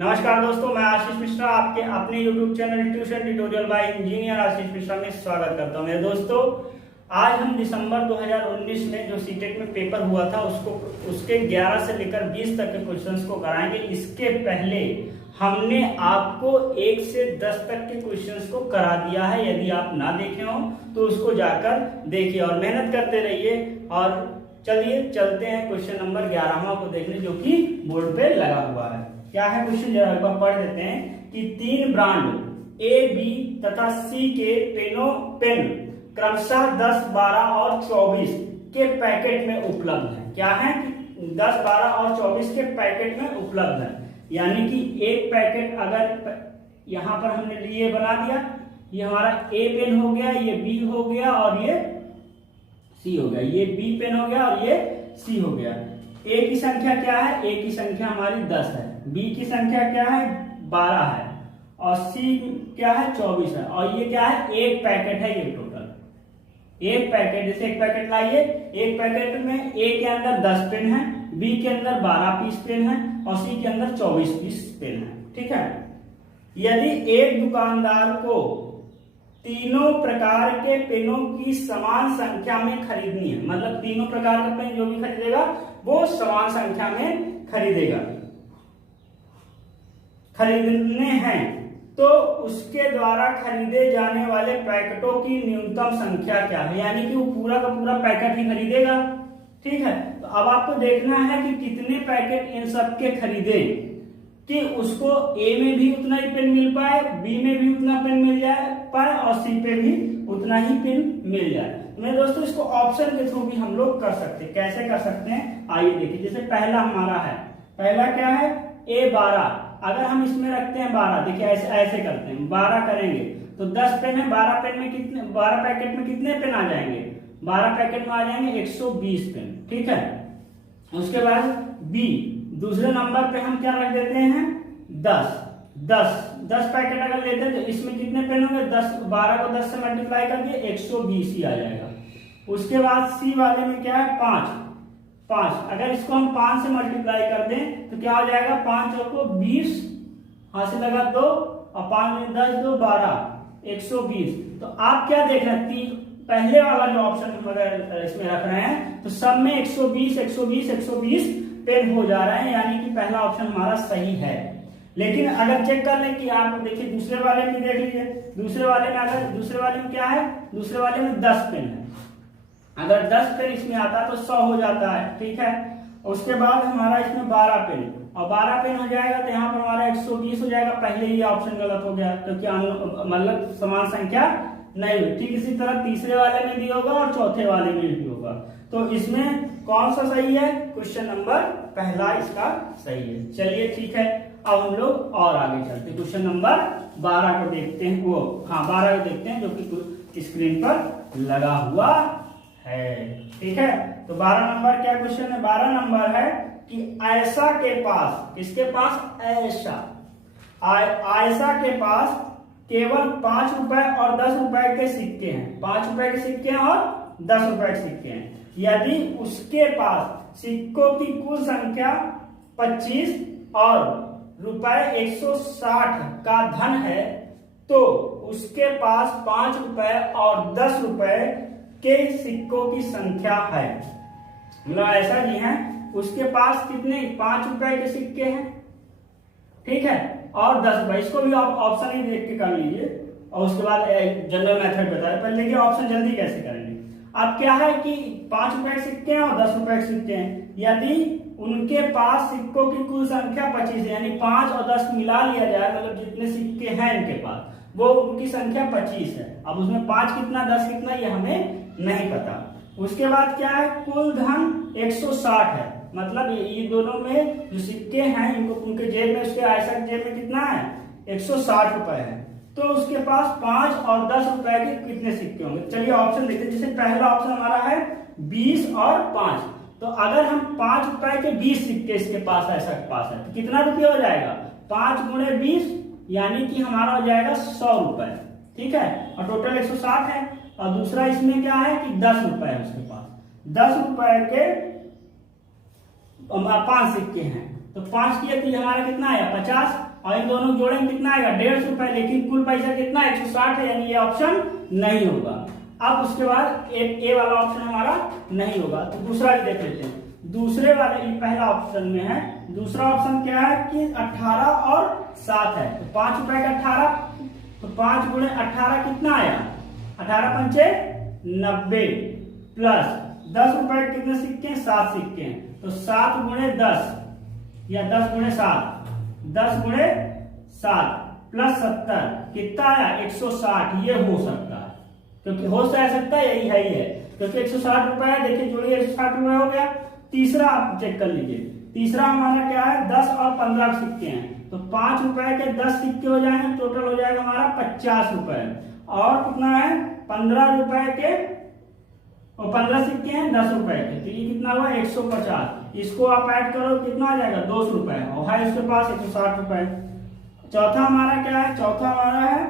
नमस्कार दोस्तों, मैं आशीष मिश्रा आपके अपने YouTube channel tuition tutorial by engineer Ashish Mishra में स्वागत करता हूं। मेरे दोस्तों, आज हम दिसंबर 2019 में जो सीटेट में पेपर हुआ था उसके 11 से लेकर 20 तक के क्वेश्चंस को कराएंगे। इसके पहले हमने आपको 1 से 10 तक के क्वेश्चंस को करा दिया है। यदि आप ना देखे हो तो उसको जाकर देखिए और मेहनत करते रहिए। और चलिए चलते हैं क्वेश्चन नंबर 11वां को देखने, जो कि बोर्ड पे लगा हुआ है। क्या है क्वेश्चन, जरा एक बार पढ़ देते हैं कि 3 ब्रांड ए, बी तथा सी के पेन क्रमशः 10, 12 और 24 के पैकेट में उपलब्ध है। क्या है कि 10, 12 और 24 के पैकेट में उपलब्ध है। यानी कि एक पैकेट अगर यहाँ पर हमने ये बना दिया, ये हमारा ए पेन हो गया, ये बी हो गया और ये सी हो गया। ये बी पेन हो गया और ये सी हो गया। ए की संख्या क्या है? ए की संख्या हमारी 10 है। बी की संख्या क्या है? 12 है। और सी क्या है? 24 है। और ये क्या है? एक पैकेट है। ये टोटल एक पैकेट, जैसे एक पैकेट लाइए, एक पैकेट में ए के अंदर 10 पेन है, बी के अंदर 12 पीस पेन है और सी के अंदर 24 पीस पेन है। ठीक है। यदि एक दुकानदार को तीनों प्रकार के पेनों की समान संख्या में खरीदनी है, मतलब तीनों प्रकार का पेन जो भी खरीदेगा वो समान संख्या में खरीदने हैं, तो उसके द्वारा खरीदे जाने वाले पैकेटों की न्यूनतम संख्या क्या है? यानी कि वो पूरा का पूरा पैकेट ही खरीदेगा। ठीक है। तो अब आपको देखना है कि कितने पैकेट इन सब के खरीदे कि उसको ए में भी उतना ही पेन मिल पाए, बी में भी उतना पेन मिल पाए और सी पे भी उतना ही पेन मिल जाए। मेरे दोस्तों, इसको ऑप्शन के थ्रू भी हम लोग कर सकते हैं। कैसे कर सकते हैं आइए देखिए। जैसे पहला हमारा है, पहला क्या है? ए 12। अगर हम इसमें रखते हैं 12, देखिए ऐसे करते हैं, 12 करेंगे तो 10 पेन है। 12 पेन में कितने, 12 पैकेट में कितने पेन आ जाएंगे? 12 पैकेट में आ जाएंगे 120 पेन। ठीक है। उसके बाद बी, दूसरे नंबर पे हम क्या रख देते हैं? 10 पैकेट अगर लेते हैं तो इसमें कितने पेन होंगे? 10, 12 को 10 से मल्टीप्लाई कर दिए 120 ही आ जाएगा। उसके बाद सी वाले में क्या है? 5। अगर इसको हम 5 से मल्टीप्लाई कर दें तो क्या हो जाएगा? 5 को 20, हाथ से लगा 2 और 5 में 10, 2 12, 120। तो आप क्या देख रहे हैं? पहले वाला जो ऑप्शन हम अगर इसमें रख रहे हैं तो सब में 120 पेन हो जा रहे हैं, यानी कि पहला ऑप्शन हमारा सही है। लेकिन अगर चेक कर लें कि आप देखिए दूसरे वाले में, देख लीजिए दूसरे वाले में क्या है? दूसरे वाले में 10 पेन है। अगर 10 पेन इसमें आता तो 100 हो जाता है। ठीक है। उसके बाद हमारा इसमें 12 पेन और 12 पेन हो जाएगा तो यहाँ पर हमारा 120 हो जाएगा। पहले ही ऑप्शन गलत हो गया क्योंकि मतलब समान संख्या नहीं हुई। ठीक इसी तरह तीसरे वाले में भी होगा और चौथे वाले में भी होगा। तो इसमें कौन सा सही है? क्वेश्चन नंबर पहला इसका सही है। चलिए ठीक है, अब हम लोग और आगे चलते, क्वेश्चन नंबर 12 को देखते हैं। 12 को देखते हैं, जो कि स्क्रीन पर लगा हुआ है। ठीक है। तो 12 नंबर क्या क्वेश्चन है? 12 नंबर है कि आयशा के पास, किसके पास? आयशा के पास केवल 5 रुपए और 10 रुपए के सिक्के हैं। 5 रुपए के सिक्के और 10 रुपए के सिक्के हैं। यदि उसके पास सिक्कों की कुल संख्या 25 और रुपए 160 का धन है, तो उसके पास 5 रुपए और 10 रुपए के सिक्कों की संख्या है। मतलब ऐसा जी है, उसके पास कितने? 5 रुपए के सिक्के हैं। ठीक है। और 10 रुपए। इसको भी आप ऑप्शन ही देख के कर लीजिए और उसके बाद जनरल मेथड बताए। पहले देखिए ऑप्शन जल्दी कैसे करेंगे। अब क्या है कि 5 रुपए के सिक्के हैं और 10 रुपए के सिक्के हैं। यदि उनके पास सिक्कों की कुल संख्या 25 है, यानी 5 और 10 मिला लिया जाए, मतलब जितने सिक्के हैं इनके पास वो उनकी संख्या 25 है। अब उसमें 5 कितना 10 कितना ये हमें नहीं पता। उसके बाद क्या है? कुल धन 160 है, मतलब ये दोनों में जो सिक्के हैं इनको उनके जेब में, उसके आयशा के जेब में कितना है? 160 रुपए है। तो उसके पास 5 और 10 रुपए के कितने सिक्के होंगे? चलिए ऑप्शन देखते हैं। जैसे पहला ऑप्शन हमारा है 20 और 5, तो अगर हम 5 रुपए के 20 सिक्के इसके पास, आयशा के पास है, तो कितना रुपये हो जाएगा? 5 गुणे 20 यानी कि हमारा हो जाएगा 100 रुपए। ठीक है। और टोटल 160 है। और दूसरा इसमें क्या है कि 10 रुपए है उसके पास। 10 रुपए के 5 सिक्के हैं, तो 5 किए तो हमारा कितना आया? 50। और इन दोनों जोड़ेंगे कितना आएगा 150 रुपए, लेकिन कुल पैसा कितना 160 है, यानी ये ऑप्शन नहीं होगा। अब उसके बाद ए वाला ऑप्शन हमारा नहीं होगा, तो दूसरा देख लेते हैं। दूसरे वाले पहला ऑप्शन में है, दूसरा ऑप्शन क्या है कि 18 और 7 है, तो 5 रुपए का 18, तो 5 गुणे 18 कितना आया 18 पंचे 90 प्लस 10 रुपए कितने सिक्के हैं 7 सिक्के हैं, तो 7 गुणे 10 या 10 गुणे 7, 10 गुणे 7 प्लस 70 कितना आया 160। ये हो सकता है, क्योंकि हो सकता है यही है ही है, क्योंकि 160 रुपए है। देखिए जोड़िए 160 रुपए हो गया। तीसरा आप चेक कर लीजिए, तीसरा हमारा क्या है 10 और 15 सिक्के हैं, तो 5 रुपए के 10 सिक्के हो जाएंगे, टोटल हो जाएगा हमारा 50 रुपए। और कितना है 15 रुपए के, और 15 सिक्के हैं 10 रुपए के, तो ये कितना हुआ 150। इसको आप ऐड करो कितना आ जाएगा 200 रुपए, और है इसके पास 160 रुपए। चौथा हमारा क्या है, चौथा हमारा है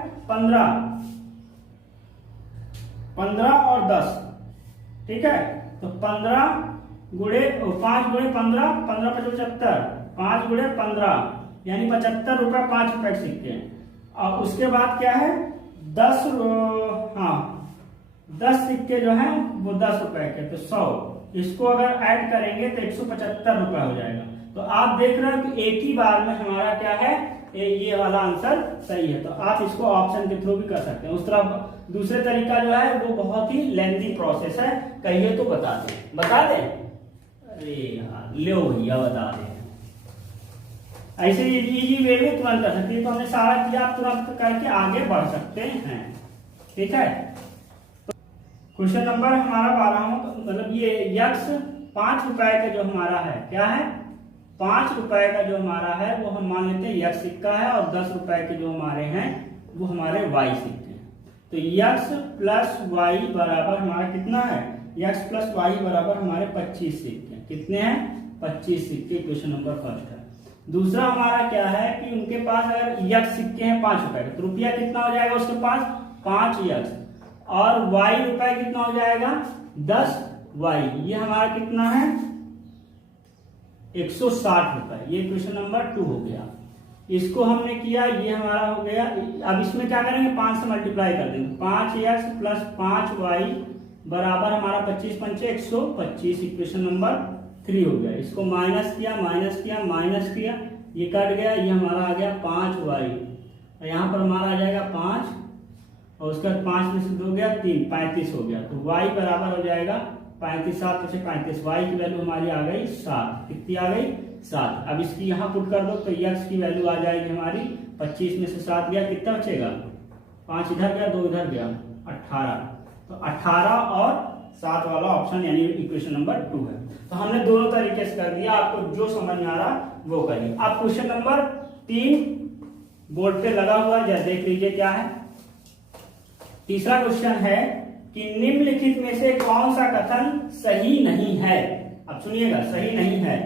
15 और 10, ठीक है। तो 15 गुणे 5 गुणे 15, 15 पचे 75, 5 गुणे 15 यानी 75 रुपए 5 रुपए के सिक्के। और उसके बाद क्या है 10 सिक्के जो हैं वो 10 रुपए के, तो 100। इसको अगर ऐड करेंगे तो 175 रुपए हो जाएगा। तो आप देख रहे हो कि एक ही बार में हमारा क्या है ये वाला आंसर सही है। तो आप इसको ऑप्शन के थ्रू भी कर सकते हैं। उस तरह दूसरे तरीका जो है वो बहुत ही लेंथी प्रोसेस है, कहिए तो बता दें। अरे यार लो भैया बता दें। ऐसे इजी वे में तुरंत कर सकते हैं, तो हमने सारा किया, आप तुरंत करके आगे बढ़ सकते हैं, ठीक है। क्वेश्चन नंबर हमारा 12, मतलब ये यक्स 5 रुपए का जो हमारा है क्या है 5 रुपए का जो हमारा है वो हम मान लेते हैं यक्स सिक्का है, और 10 रुपए के जो हमारे हैं वो हमारे वाई सिक्के हैं। तो यक्स प्लस वाई बराबर हमारा कितना है, यक्स प्लस वाई बराबर हमारे 25 सिक्के। कितने हैं 25 सिक्के, क्वेश्चन नंबर फर्स्ट है। दूसरा हमारा क्या है कि उनके पास अगर यक्स सिक्के हैं 5 रुपए के, तो रुपया कितना हो जाएगा उसके पास 5 यक्स, और वाई रुपए कितना हो जाएगा 10 वाई। ये हमारा कितना है 160 रुपए। ये क्वेश्चन नंबर 2 हो गया। इसको हमने किया, ये हमारा हो गया। अब इसमें क्या करेंगे 5 से मल्टीप्लाई कर देंगे, 5x प्लस 5y बराबर हमारा 25 पंचे 125। इक्वेशन नंबर 3 हो गया। इसको माइनस किया, ये कट गया, ये हमारा आ गया 5y, और यहाँ पर हमारा आ जाएगा 5, और उसके बाद 5 में से 2 गया 3, 35 हो गया। तो y बराबर हो जाएगा 35, 7 से 35, y की वैल्यू हमारी आ गई 7। कितनी आ गई 7। अब इसकी यहाँ पुट कर दो तो x की वैल्यू आ जाएगी हमारी 25 में से 7 गया, कितना बचेगा 5 इधर गया 2 इधर गया 18। तो 18 और 7 वाला ऑप्शन यानी इक्वेशन नंबर 2 है। तो हमने दोनों तरीके से कर दिया, आपको जो समझ में आ रहा वो करिए। अब क्वेश्चन नंबर 3 बोर्ड पे लगा हुआ है, देख लीजिए क्या है। तीसरा क्वेश्चन है कि निम्नलिखित में से कौन सा कथन सही नहीं है। अब सुनिएगा, सही नहीं है,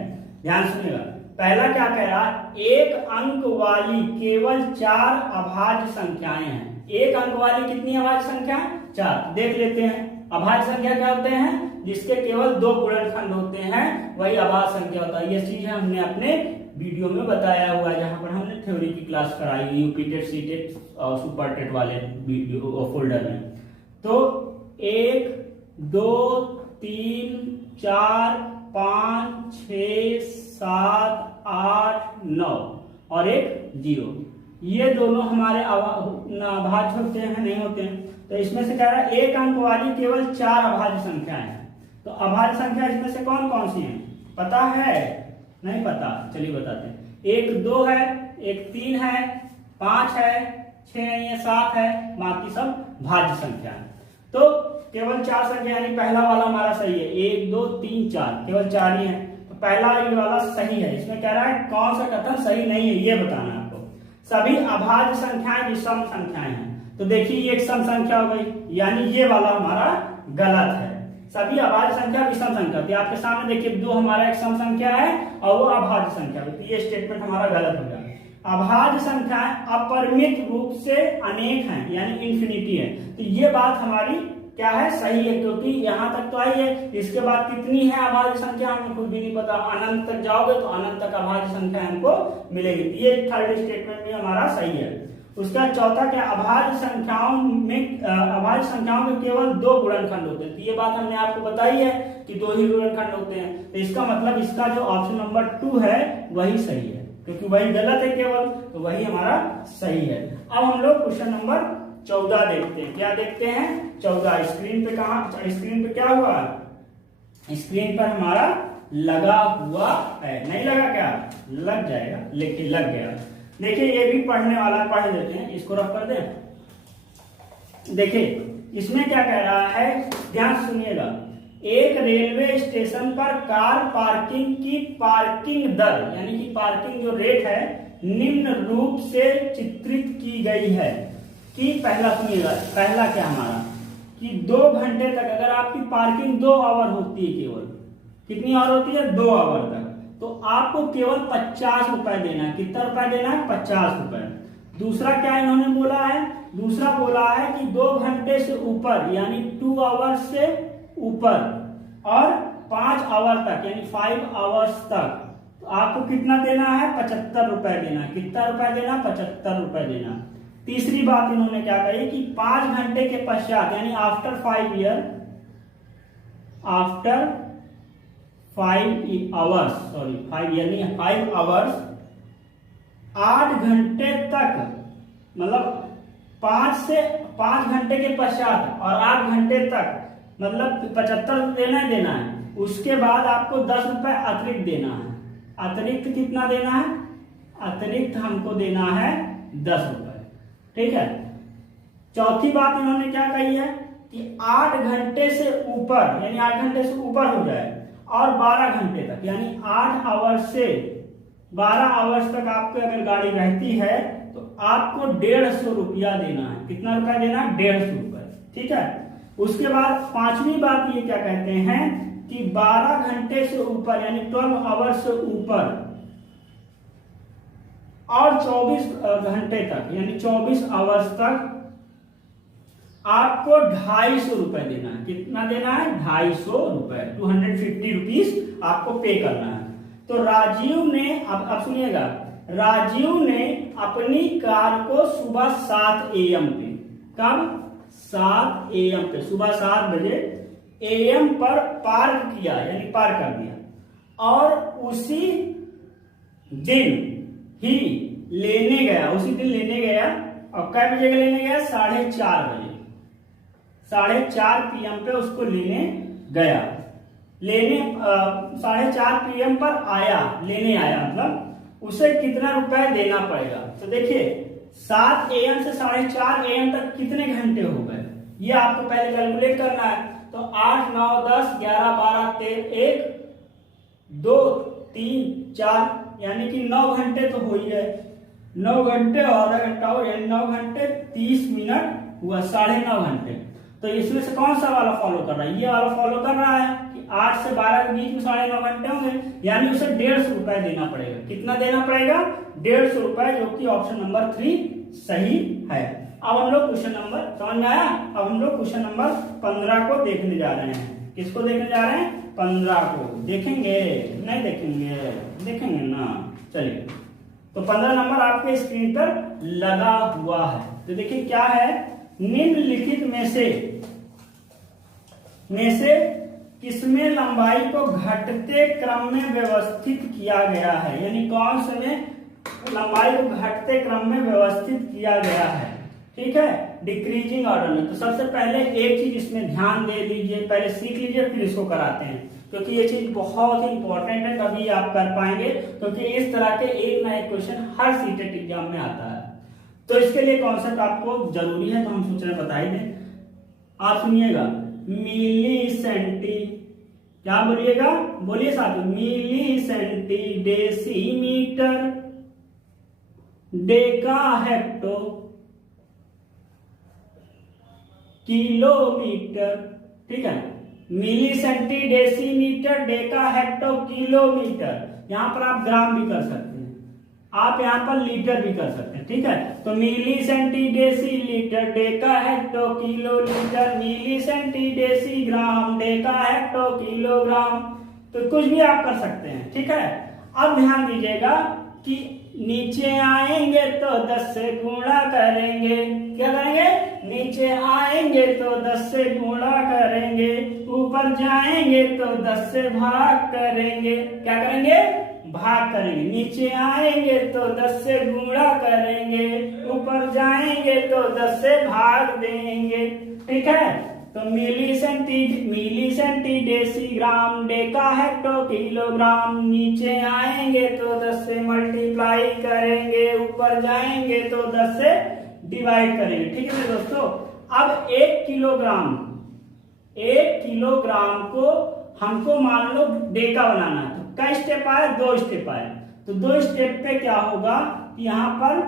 ध्यान सुनिएगा। पहला क्या कह रहा है, एक अंक वाली केवल 4 अभाज्य संख्याएं हैं। एक अंक वाली कितनी अभाज्य संख्या 4। देख लेते हैं अभाज्य संख्या क्या होते हैं, जिसके केवल 2 गुणनखंड होते हैं वही अभाज्य संख्या होता है। ये चीज हमने अपने वीडियो में बताया हुआ है, जहां पर हमने थ्योरी की क्लास कराई यूपी टेट, सी टेट और सुपर टेट वाले वीडियो फोल्डर में। तो 1 2 3 4 5 6 7 8 9 और एक 0, ये दोनों हमारे अभाज्य होते हैं नहीं होते हैं। तो इसमें से कह रहा है एक अंक वाली केवल 4 अभाज्य संख्याएं हैं। तो अभाज्य संख्या इसमें से कौन कौन सी हैं पता है, नहीं पता, चलिए बताते हैं। 1 2 है, एक 3 है, 5 है, 6 नहीं है, 7 है, बाकी सब भाज्य संख्या है। तो केवल 4 संख्या यानी पहला वाला हमारा सही है, 1 2 3 4 केवल 4 ही है। तो पहला ये वाला सही है। इसमें कह रहा है कौन सा कथन सही नहीं है ये बताना है आपको। सभी अभाज्य संख्याएं विषम संख्याएं हैं। तो देखिए ये एक सम संख्या हो गई, यानी ये वाला हमारा गलत है। सभी अभाज्य संख्या विषम संख्या होती है। आपके सामने देखिए 2 हमारा एक सम संख्या है और वो अभाज्य संख्या होती है। ये स्टेटमेंट हमारा गलत हो गया। अभाज्य संख्याएं अपरिमित रूप से अनेक हैं यानी इंफिनिटी है। तो ये बात हमारी क्या है, सही है, क्योंकि यहाँ तक तो आई है। इसके बाद कितनी है अभाज्य संख्या हमें खुद भी नहीं पता, अनंत तक जाओगे तो अनंत तक अभाज्य संख्या हमको मिलेगी। ये थर्ड स्टेटमेंट भी हमारा सही है। उसका चौथा क्या, अभाज्य संख्याओं के केवल 2 गुणनखंड होते हैं। तो ये बात हमने आपको बताई है कि 2 ही गुणनखंड होते हैं। तो इसका मतलब इसका जो ऑप्शन नंबर 2 है वही सही है, क्योंकि वही गलत है केवल, तो वही हमारा सही है। अब हम लोग क्वेश्चन नंबर 14 देखते हैं। क्या देखते हैं, 14 स्क्रीन पे स्क्रीन पे क्या हुआ, स्क्रीन पर हमारा लगा हुआ है, नहीं लगा क्या, लग जाएगा, लेकिन लग गया। देखिए ये भी पढ़ने वाला, पढ़ लेते हैं, इसको रख कर दें। देखिए इसमें क्या कह रहा है, ध्यान सुनिएगा। एक रेलवे स्टेशन पर कार पार्किंग की पार्किंग दर यानी कि पार्किंग जो रेट है निम्न रूप से चित्रित की गई है कि, पहला सुनिएगा, पहला क्या हमारा कि 2 घंटे तक अगर आपकी पार्किंग 2 आवर होती है, केवल कितनी आवर होती है, 2 आवर तक, तो आपको केवल 50 रुपए देना है। कितना रुपए देना है, 50 रुपए। दूसरा क्या इन्होंने बोला है, दूसरा बोला है कि 2 घंटे से ऊपर यानी 2 आवर्स से ऊपर और 5 आवर तक यानी 5 आवर्स तक तो आपको कितना देना है, 75 रुपए देना। कितना रुपए देना, 75 रुपए देना। तीसरी बात इन्होंने क्या कही कि 5 घंटे के पश्चात यानी after 5 year, after 5 hours, sorry 5 year नहीं, 5 आवर्स, 8 घंटे तक, मतलब 5 घंटे के पश्चात और 8 घंटे तक, मतलब 75 देना है, देना है। उसके बाद आपको 10 रुपए अतिरिक्त देना है। अतिरिक्त कितना देना है, अतिरिक्त हमको देना है 10 रुपए, ठीक है। चौथी बात इन्होंने क्या कही है कि 8 घंटे से ऊपर यानी 8 घंटे से ऊपर हो जाए और 12 घंटे तक यानी 8 आवर्स से 12 आवर्स तक आपको अगर गाड़ी रहती है तो आपको 150 रुपया देना है। कितना रुपया देना है, 150 रुपए, ठीक है। उसके बाद पांचवी बात ये क्या कहते हैं कि 12 घंटे से ऊपर यानी 12 आवर्स से ऊपर और 24 घंटे तक यानी 24 आवर्स तक आपको 250 रुपए देना है। कितना देना है, 250 रुपए, 250 रुपीज आपको पे करना है। तो राजीव ने, अब सुनिएगा, राजीव ने अपनी कार को सुबह 7 AM पे, कब, 7 AM पे, सुबह 7 बजे AM पर पार्क किया यानी पार्क कर दिया और उसी दिन ही लेने गया, उसी दिन लेने गया। और कै बजे का लेने गया, 4:30 बजे, 4:30 PM पे उसको लेने गया। लेने 4:30 PM पर आया, लेने आया, मतलब उसे कितना रुपए देना पड़ेगा। तो देखिए 7 AM से 4:30 AM तक कितने घंटे हो गए, ये आपको पहले कैलकुलेट करना है। तो 8, 9, 10, 11, 12, 13, 1, 2, 3, 4 यानी कि 9 घंटे तो हो ही गए। 9 घंटे और आधा घंटा हो यानी 9 घंटे 30 मिनट हुआ, 9.5 घंटे। तो इसमें से कौन सा वाला फॉलो कर रहा है, ये वाला फॉलो कर रहा है कि 8 से 12 के बीच में 9.5 घंटे होंगे, यानी उसे 150 रुपए देना पड़ेगा। कितना देना पड़ेगा, 150 रुपए, जो कि ऑप्शन नंबर 3 सही है। अब हम लोग क्वेश्चन नंबर, समझ में आया, अब हम लोग क्वेश्चन नंबर 15 को देखने जा रहे हैं। किसको देखने जा रहे हैं, 15 को। देखेंगे, नहीं देखेंगे, देखेंगे ना, चलिए। तो 15 नंबर आपके स्क्रीन पर लगा हुआ है। तो देखिए क्या है, निम्नलिखित में से किसमें लंबाई को घटते क्रम में व्यवस्थित किया गया है, यानी कौन से में लंबाई को घटते क्रम में व्यवस्थित किया गया है, ठीक है, डिक्रीजिंग ऑर्डर में। तो सबसे पहले एक चीज इसमें ध्यान दे लीजिए, पहले सीख लीजिए फिर इसको कराते हैं, क्योंकि ये चीज बहुत ही इंपॉर्टेंट है, तभी आप कर पाएंगे, क्योंकि इस तरह के एक ना एक क्वेश्चन हर सीटेट एग्जाम में आता है। तो इसके लिए कॉन्सेप्ट आपको जरूरी है, तो हम सोच रहे बता ही दें। आप सुनिएगा, मिली सेंटी, क्या बोलिएगा, बोलिए साथ में, milli centi decimetre deca hecto kilometre, ठीक है। Milli centi decimetre deca hecto kilometre, यहां पर आप ग्राम भी कर सकते हैं। आप यहाँ पर लीटर भी कर सकते हैं, ठीक है। तो milli centi deci litre deca hecto kilo litre, milli centi deci gram deca hecto kilogram, तो कुछ भी आप कर सकते हैं, ठीक है। अब ध्यान दीजिएगा कि नीचे आएंगे तो 10 से गुणा करेंगे, क्या करेंगे, नीचे आएंगे तो 10 से गुणा करेंगे, ऊपर जाएंगे तो 10 से भाग करेंगे, क्या करेंगे, भाग करेंगे। नीचे आएंगे तो 10 से गुणा करेंगे, ऊपर जाएंगे तो 10 से भाग देंगे, ठीक है। तो milli centi deci gram deca hecto kilogram, नीचे आएंगे तो 10 से मल्टीप्लाई करेंगे, ऊपर जाएंगे तो 10 से डिवाइड करेंगे, ठीक है दोस्तों। अब 1 किलोग्राम को हमको मान लो डेका बनाना है, तो कई स्टेप आए, 2 स्टेप आए। तो 2 स्टेप पे क्या होगा, यहाँ पर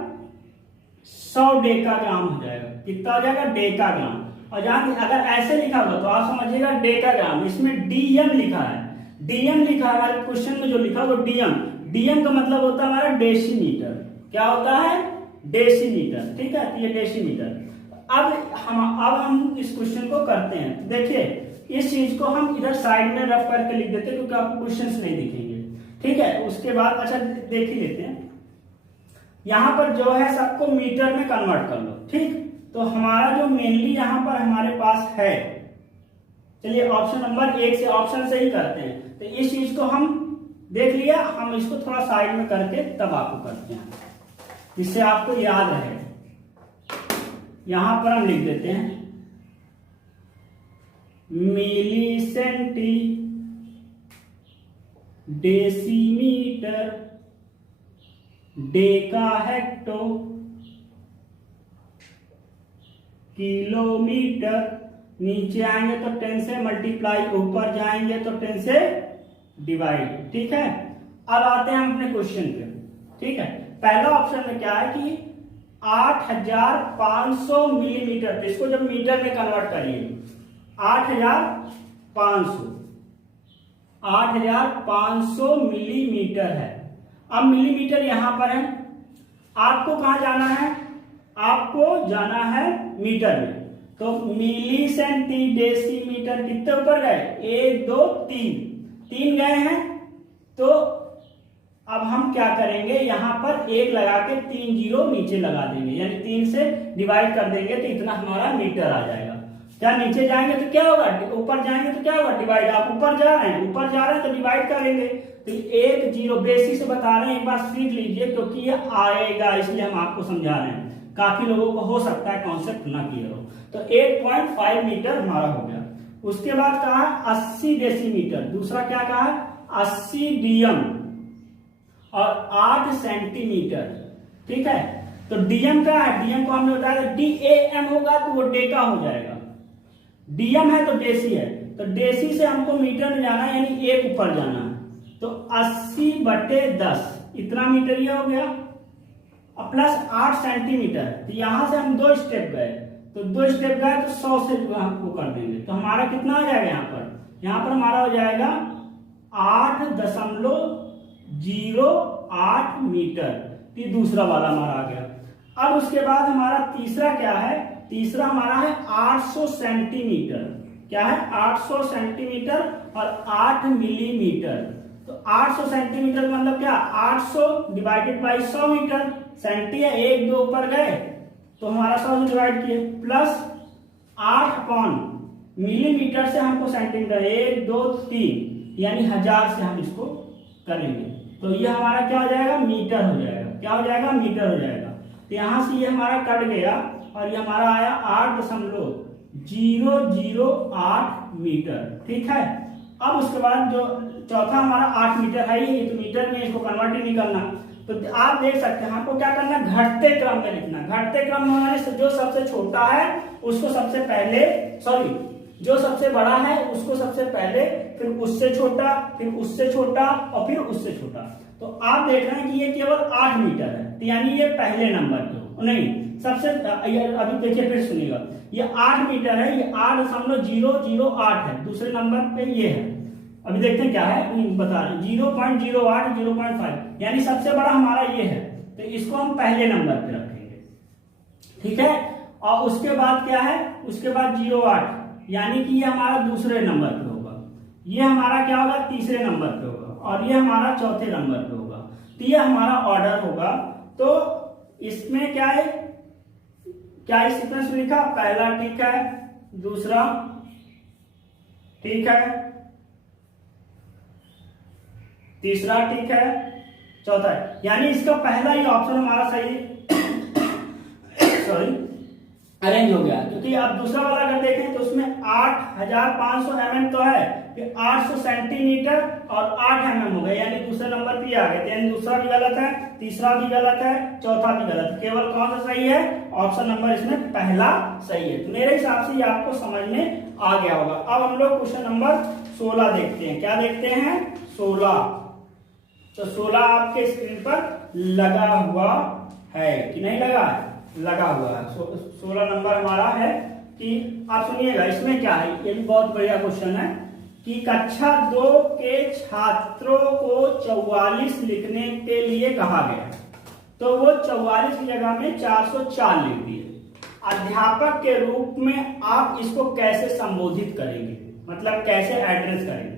100 डेका ग्राम हो जाएगा, कितना हो जाएगा, डेका ग्राम। और जहां अगर ऐसे लिखा होगा तो आप समझिएगा डेका ग्राम, इसमें डीएम लिखा है, डीएम लिखा है हमारे क्वेश्चन में जो लिखा है वो डीएम, डीएम का मतलब होता है हमारा डेसीमीटर, क्या होता है, डेसीमीटर, ठीक है। तो ये डेसीमीटर। अब हम इस क्वेश्चन को करते हैं। देखिए इस चीज को हम इधर साइड में रफ करके लिख देते हैं क्योंकि आपको क्वेश्चंस नहीं दिखेंगे, ठीक है। उसके बाद अच्छा देख ही लेते हैं, यहां पर जो है सबको मीटर में कन्वर्ट कर लो, ठीक। तो हमारा जो मेनली यहां पर हमारे पास है, चलिए ऑप्शन नंबर 1 से, ऑप्शन से ही करते हैं। तो इस चीज को हम देख लिया, हम इसको थोड़ा साइड में करके तब आपको करते हैं जिससे आपको याद रहे। यहां पर हम लिख देते हैं milli centi decimetre deca hecto kilometre, नीचे आएंगे तो 10 से मल्टीप्लाई, ऊपर जाएंगे तो 10 से डिवाइड, ठीक है। अब आते हैं हम अपने क्वेश्चन पे, ठीक है। पहला ऑप्शन में क्या है कि 8500 मिलीमीटर, तो इसको जब मीटर में कन्वर्ट करिए 8500 मिलीमीटर है। अब मिलीमीटर यहां पर है, आपको कहां जाना है, आपको जाना है मीटर में। तो मिली सेंटी डेसीमीटर कितने ऊपर गए, 1 2 3 गए हैं। तो अब हम क्या करेंगे, यहां पर 1 लगा के 3 जीरो नीचे लगा देंगे, यानी 3 से डिवाइड कर देंगे तो इतना हमारा मीटर आ जाएगा। क्या नीचे जाएंगे तो क्या होगा, ऊपर जाएंगे तो क्या होगा, डिवाइड। आप ऊपर जा रहे हैं तो डिवाइड करेंगे, तो 1 0 बेसिक से बता रहे हैं, एक बार सीख लीजिए क्योंकि ये आएगा, इसलिए हम आपको समझा रहे हैं। काफी लोगों को हो सकता है कॉन्सेप्ट ना क्लियर हो। तो 8.5 मीटर हमारा हो गया। उसके बाद कहा 80 डेसीमीटर, दूसरा क्या कहा 80 डीएम और 8 सेंटीमीटर, ठीक है। तो डीएम क्या है, डीएम को हमने बताया डीएएम होगा तो वो डेका हो जाएगा, डीएम है तो डेसी है, तो डेसी से हमको मीटर में जाना है यानी 1 ऊपर जाना है। तो 80/10 इतना मीटर ये हो गया, प्लस 8 सेंटीमीटर। तो यहां से हम 2 स्टेप गए, तो 2 स्टेप गए तो 100 से हमको कर देंगे, तो हमारा कितना हो जाएगा, यहाँ पर हमारा हो जाएगा 8.08 मीटर। ये दूसरा वाला हमारा आ गया। अब उसके बाद हमारा तीसरा क्या है, तीसरा हमारा है 800 सेंटीमीटर। क्या है, 800 सेंटीमीटर और 8 मिलीमीटर। तो 800 सेंटीमीटर मतलब क्या, 800 डिवाइडेड बाई 100 मीटर, सेंटी है 1 2 ऊपर गए तो हमारा 100 से डिवाइड किए, प्लस 8 अपॉन मिलीमीटर से हमको सेंटीमीटर 1 2 3 यानी 1000 से हम इसको करेंगे, तो ये हमारा क्या हो जाएगा, मीटर हो जाएगा। क्या हो जाएगा, मीटर हो जाएगा। तो यहां से ये हमारा कट गया और ये हमारा आया 8.008 मीटर, ठीक है। अब उसके बाद जो चौथा हमारा 8 मीटर है, ये तो मीटर में इसको कन्वर्ट ही नहीं करना, तो आप देख सकते हैं आपको क्या करना, घटते क्रम में लिखना। घटते क्रम में हमारे जो सबसे छोटा है उसको सबसे पहले, सॉरी जो सबसे बड़ा है उसको सबसे पहले, फिर उससे छोटा, फिर उससे छोटा और फिर उससे छोटा। तो आप देख रहे हैं कि ये केवल 8 मीटर है, तो यानी ये पहले नंबर पे नहीं, सबसे अभी देखिए फिर सुनिएगा, ये 8 मीटर है, ये 8.008 है, दूसरे नंबर पे ये है। अभी देखते हैं क्या है, बता रहे 0.08 0.5 यानी सबसे बड़ा हमारा ये है। तो इसको हम पहले नंबर पे रखेंगे, ठीक है। और उसके बाद क्या है, उसके बाद 08 यानी कि ये हमारा दूसरे नंबर पे होगा, ये हमारा क्या होगा तीसरे नंबर पे होगा, और ये हमारा चौथे नंबर पे होगा। तो ये हमारा ऑर्डर होगा। तो इसमें क्या है, क्या इस सीक्वेंस में लिखा, पहला ठीक है, दूसरा ठीक है, तीसरा ठीक है, चौथा है, यानी इसका पहला ही ऑप्शन हमारा सही सॉरी अरेंज हो गया। क्योंकि आप दूसरा वाला अगर देखें तो उसमें 8500 mm तो है, फिर 800 सेंटीमीटर और 8 mm हो गए, यानी दूसरे नंबर पे आ गए। यानी दूसरा भी गलत है, तीसरा भी गलत है, चौथा भी गलत है, केवल कौन सा सही है, ऑप्शन नंबर इसमें पहला सही है। तो मेरे हिसाब से ये आपको समझ में आ गया होगा। अब हम लोग क्वेश्चन नंबर 16 देखते हैं। क्या देखते हैं, 16। तो 16 आपके स्क्रीन पर लगा हुआ है कि नहीं लगा है, लगा हुआ है। 16 नंबर हमारा है कि आप सुनिएगा इसमें क्या है, ये भी बहुत बढ़िया क्वेश्चन है कि कक्षा 2 के छात्रों को 44 लिखने के लिए कहा गया, तो वो 44 की जगह में 404 लिख दिए। अध्यापक के रूप में आप इसको कैसे संबोधित करेंगे, मतलब कैसे एड्रेस करेंगे।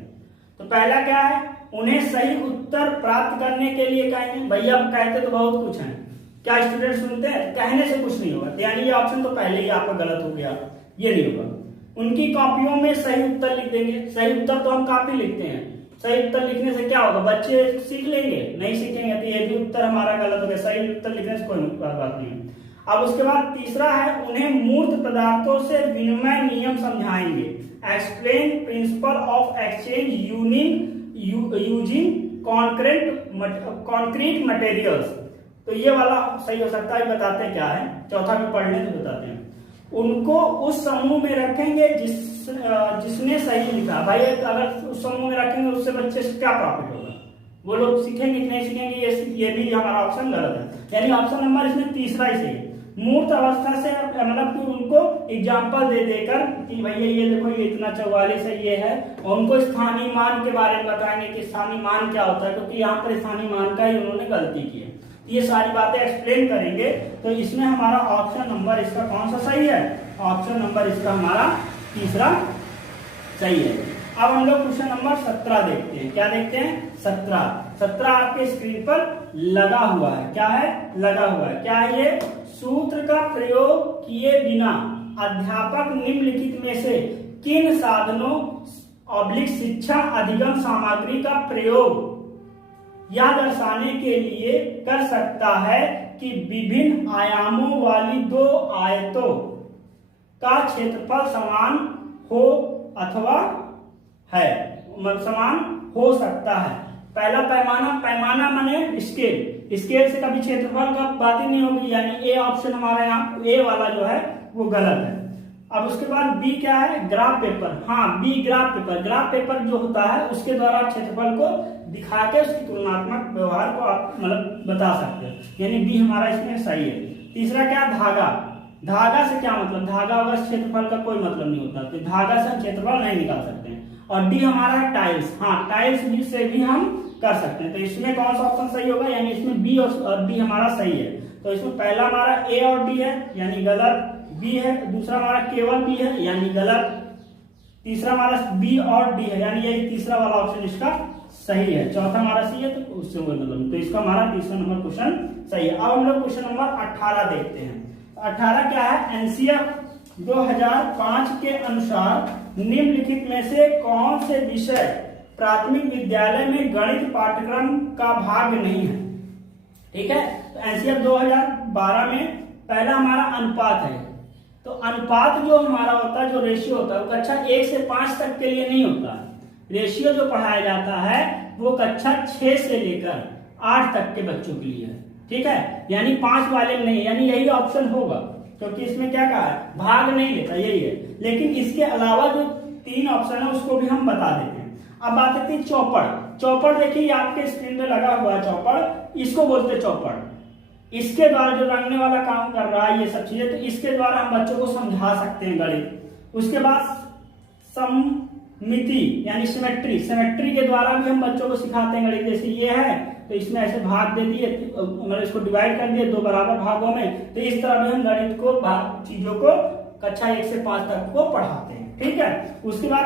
तो पहला क्या है, उन्हें सही उत्तर प्राप्त करने के लिए कहेंगे। भैया कहते तो बहुत कुछ है, क्या स्टूडेंट सुनते हैं, कहने से कुछ नहीं होगा। यानी ये ऑप्शन तो पहले ही आपका गलत हो गया, ये नहीं होगा। उनकी कॉपियों में सही उत्तर लिख देंगे। सही उत्तर तो हम कॉपी लिखते हैं, सही उत्तर लिखने से क्या होगा, बच्चे सीख लेंगे, नहीं सीखेंगे तो ये भी उत्तर हमारा गलत हो गया। सही उत्तर लिखने से कोई बात नहीं है। अब उसके बाद तीसरा है, उन्हें मूर्त पदार्थों से विनिमय नियम समझाएंगे। Explain principle of exchange using concrete materials. तो ये वाला सही हो सकता है, बताते हैं क्या है, चौथा भी पढ़ लें तो बताते हैं। उनको उस समूह में रखेंगे जिसने सही लिखा। भाई अगर उस समूह में रखेंगे उससे बच्चे से क्या प्रॉफिट होगा, वो लोग सीखेंगे कि नहीं सीखेंगे, ये भी हमारा ऑप्शन गलत है। यानी ऑप्शन नंबर इसमें तीसरा ही सही है। मूर्त अवस्था से मतलब कि उनको एग्जाम्पल दे देकर कि भैया ये देखो ये इतना 44 है, ये है, और उनको स्थानीय मान के बारे में बताएंगे कि स्थानीय मान क्या होता है, क्योंकि यहाँ पर स्थानीय मान का ही उन्होंने गलती की है। ये सारी बातें एक्सप्लेन करेंगे। तो इसमें हमारा ऑप्शन नंबर इसका कौन सा सही है, ऑप्शन नंबर इसका हमारा तीसरा सही है। अब हम लोग क्वेश्चन नंबर 17 देखते हैं। क्या देखते हैं, 17 आपके स्क्रीन पर लगा हुआ है। क्या है, लगा हुआ है। क्या है ये, सूत्र का प्रयोग किए बिना अध्यापक निम्नलिखित में से किन साधनों ऑब्लिक शिक्षा अधिगम सामग्री का प्रयोग यह दर्शाने के लिए कर सकता है कि विभिन्न आयामों वाली दो आयतों का क्षेत्रफल समान हो अथवा है, समान हो सकता है। पहला पैमाना माने स्केल से कभी क्षेत्रफल का बात ही नहीं होगी, यानी ए ऑप्शन हमारा यहाँ ए वाला जो है वो गलत है। अब उसके बाद बी क्या है, ग्राफ पेपर। हाँ बी ग्राफ पेपर जो होता है उसके द्वारा क्षेत्रफल को दिखा के उसकी तुलनात्मक व्यवहार को आप मतलब बता सकते हो, यानी बी हमारा इसमें सही है। तीसरा क्या, धागा से क्या मतलब, धागा अगर क्षेत्रफल का कोई मतलब नहीं होता, तो धागा से हम क्षेत्रफल नहीं निकाल सकते हैं। और डी हमारा है टाइल्स। हाँ टाइल्स भी से भी हम कर सकते हैं। तो इसमें कौन सा ऑप्शन सही होगा, यानी इसमें बी और डी हमारा सही है। तो इसमें पहला हमारा ए और डी है यानी गलत, बी है, दूसरा हमारा केवल बी है यानी गलत, तीसरा हमारा बी और डी है यानी ये तीसरा वाला ऑप्शन इसका सही है, चौथा हमारा सही है, तो उससे कोई मतलब, तो इसका हमारा तीसरा नंबर क्वेश्चन सही है। अब हम लोग क्वेश्चन नंबर 18 देखते हैं। 18 क्या है, एनसीएफ 2005 के अनुसार निम्नलिखित में से कौन से विषय प्राथमिक विद्यालय में गणित पाठ्यक्रम का भाग नहीं है। ठीक है, तो एनसीएफ 2012 में पहला हमारा अनुपात है। तो अनुपात जो हमारा होता है, जो रेशियो होता है, वो कक्षा 1 से 5 तक के लिए नहीं होता। रेशियो जो पढ़ाया जाता है वो कक्षा 6 से लेकर 8 तक के बच्चों के लिए है। ठीक है, यानी 5 वाले में नहीं, यानी यही ऑप्शन होगा, क्योंकि इसमें क्या कहा है, भाग नहीं लेता, यही है। लेकिन इसके अलावा जो 3 ऑप्शन है उसको भी हम बता देते हैं। अब बात आती है चौपड़ देखिए आपके स्क्रीन पे लगा हुआ है चौपड़, इसको बोलते हैं चौपड़। इसके द्वारा जो रंगने वाला काम कर रहा है ये सब चीजें, तो इसके द्वारा हम बच्चों को समझा सकते हैं गणित। उसके बाद मिति यानी सिमेट्री के द्वारा भी हम बच्चों को सिखाते हैं गणित। जैसे ये है तो इसमें ऐसे भाग दे दिए, मतलब इसको डिवाइड कर दिए 2 बराबर भागों में, तो इस तरह भी हम गणित को चीजों को कक्षा 1 से 5 तक को पढ़ाते हैं। ठीक है, उसके बाद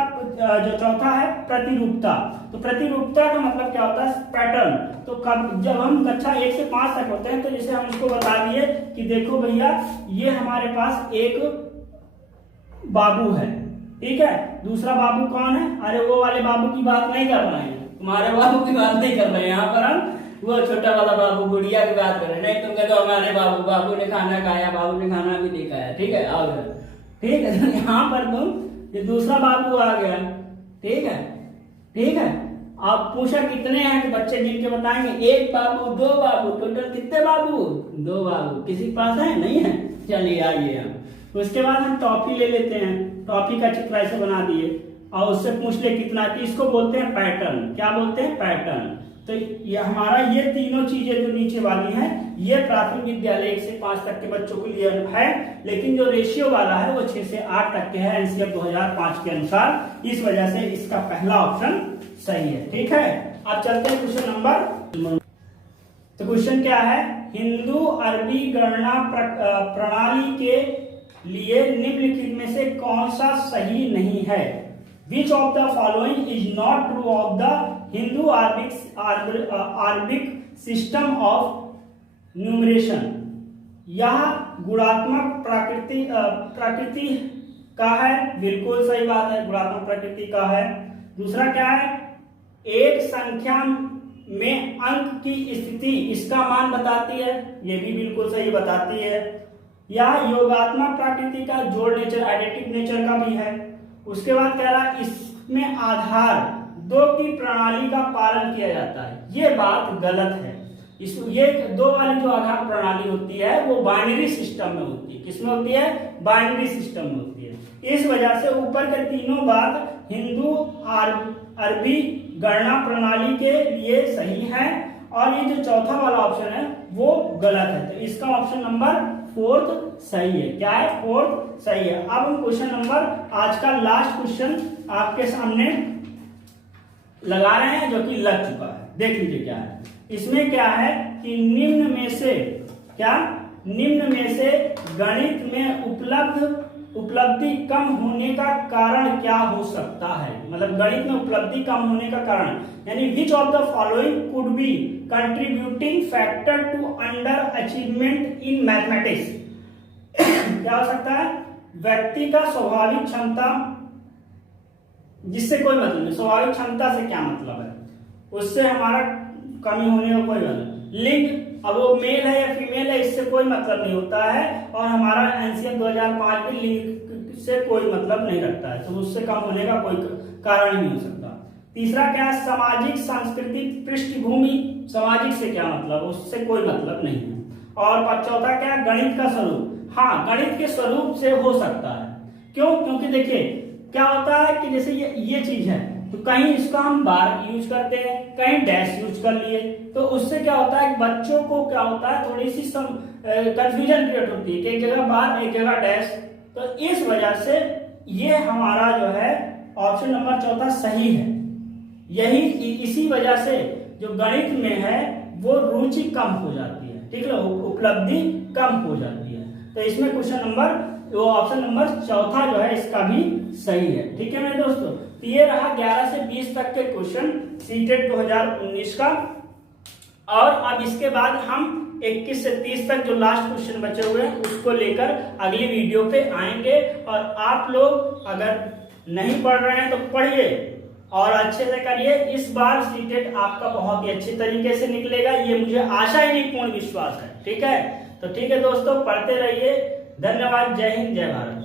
जो चौथा है प्रतिरूपता। तो प्रतिरूपता का मतलब क्या होता है? पैटर्न। तो जब हम कक्षा 1 से 5 तक होते हैं तो जैसे हम उसको बता दिए कि देखो भैया ये हमारे पास एक बाबू है, ठीक है, दूसरा बाबू कौन है? अरे वो वाले बाबू की बात नहीं कर रहे हैं, तुम्हारे बाबू की बात नहीं कर रहे हैं, यहाँ पर हम वो छोटा वाला बाबू गुड़िया की बात कर रहे हैं। नहीं तुम कहते हमारे बाबू ने खाना खाया, बाबू ने खाना भी नहीं खाया, ठीक है, आओ ठीक है। तो यहाँ पर तुम ये दूसरा बाबू आ गया, ठीक है, ठीक है। आप पूछा कितने हैं तो बच्चे गिन के बताएंगे 1 बाबू 2 बाबू, टोटल कितने बाबू? 2 बाबू। किसी के पास है? नहीं है। चलिए आइए हम उसके बाद हम टॉफी ले लेते हैं। टॉफी का चित्र ऐसे बना दिए और उससे पूछ ले कितना, कि इसको बोलते हैं पैटर्न। क्या बोलते हैं? पैटर्न। तो ये हमारा ये तीनों चीजें जो नीचे वाली हैं ये प्राथमिक विद्यालय 1 से 5 तक के बच्चों के लिए है, लेकिन जो रेशियो वाला है वो 6 से 8 तक के है एनसीएफ 2005 के अनुसार। इस वजह से इसका पहला ऑप्शन सही है। ठीक है, अब चलते हैं क्वेश्चन नंबर। तो क्वेश्चन क्या है? हिंदू अरबी गणना प्रणाली के लिए निम्नलिखित में से कौन सा सही नहीं है? Which of the following is not true of the Hindu Arabic system of numeration? यह गुणात्मक प्रकृति का है, बिल्कुल सही बात है, गुणात्मक प्रकृति का है। दूसरा क्या है? एक संख्या में अंक की स्थिति इसका मान बताती है, ये भी बिल्कुल सही बताती है। यह योगात्मक प्रकृति का, जोड़ नेचर, एडिटिव नेचर का भी है। उसके बाद कह रहा इसमें आधार 2 की प्रणाली का पालन किया जाता है, ये बात गलत है। ये 2 वाली जो आधार प्रणाली होती है वो बाइनरी सिस्टम में होती है। किसमें होती है? बाइनरी सिस्टम में होती है। इस वजह से ऊपर के तीनों बात हिंदू अरबी गणना प्रणाली के लिए सही है और ये जो चौथा वाला ऑप्शन है वो गलत है। तो इसका ऑप्शन नंबर 4 सही है। क्या है? 4 सही है। अब हम क्वेश्चन नंबर, आज का लास्ट क्वेश्चन आपके सामने लगा रहे हैं जो कि लग चुका है। देख लीजिए क्या है इसमें। क्या है कि निम्न में से गणित में उपलब्धि कम होने का कारण क्या हो सकता है? मतलब गणित में उपलब्धि कम होने का कारण, यानी which of the following could be contributing factor to under achievement in mathematics? क्या हो सकता है? व्यक्ति का स्वाभाविक क्षमता, जिससे कोई मतलब नहीं, स्वाभाविक क्षमता से क्या मतलब है? उससे हमारा कमी होने का कोई मतलब। लिंग, अब वो मेल है या फीमेल है इससे कोई मतलब नहीं होता है, और हमारा एनसीएफ 2005 के लिंग से कोई मतलब नहीं रखता है, तो उससे कम होने का कोई कारण नहीं हो सकता। तीसरा क्या है? सामाजिक सांस्कृतिक पृष्ठभूमि, सामाजिक से क्या मतलब? उससे कोई मतलब नहीं है। और चौथा क्या है? गणित का स्वरूप। हाँ, गणित के स्वरूप से हो सकता है। क्यों? क्योंकि देखिए क्या होता है कि जैसे ये चीज है तो कहीं इसका हम बार यूज करते हैं, कहीं डैश यूज कर लिए, तो उससे क्या होता है बच्चों को क्या होता है थोड़ी सी कंफ्यूजन क्रिएट होती है कि एक जगह बार एक जगह डैश। तो इस वजह से ये हमारा जो है ऑप्शन नंबर 4 सही है। यही इसी वजह से जो गणित में है वो रुचि कम हो जाती है, ठीक है, उपलब्धि कम हो जाती है। तो इसमें क्वेश्चन नंबर वो ऑप्शन नंबर 4 जो है इसका भी सही है। ठीक है मेरे दोस्तों, तो ये रहा 11 से 20 तक के क्वेश्चन सीटेट 2019 का। और अब इसके बाद हम 21 से 30 तक जो लास्ट क्वेश्चन बचे हुए हैं उसको लेकर अगली वीडियो पे आएंगे। और आप लोग अगर नहीं पढ़ रहे हैं तो पढ़िए और अच्छे से करिए। इस बार सीटेट आपका बहुत ही अच्छे तरीके से निकलेगा, ये मुझे आशा ही नहीं पूर्ण विश्वास है। ठीक है, तो ठीक है दोस्तों, पढ़ते रहिए। धन्यवाद। जय हिंद, जय भारत।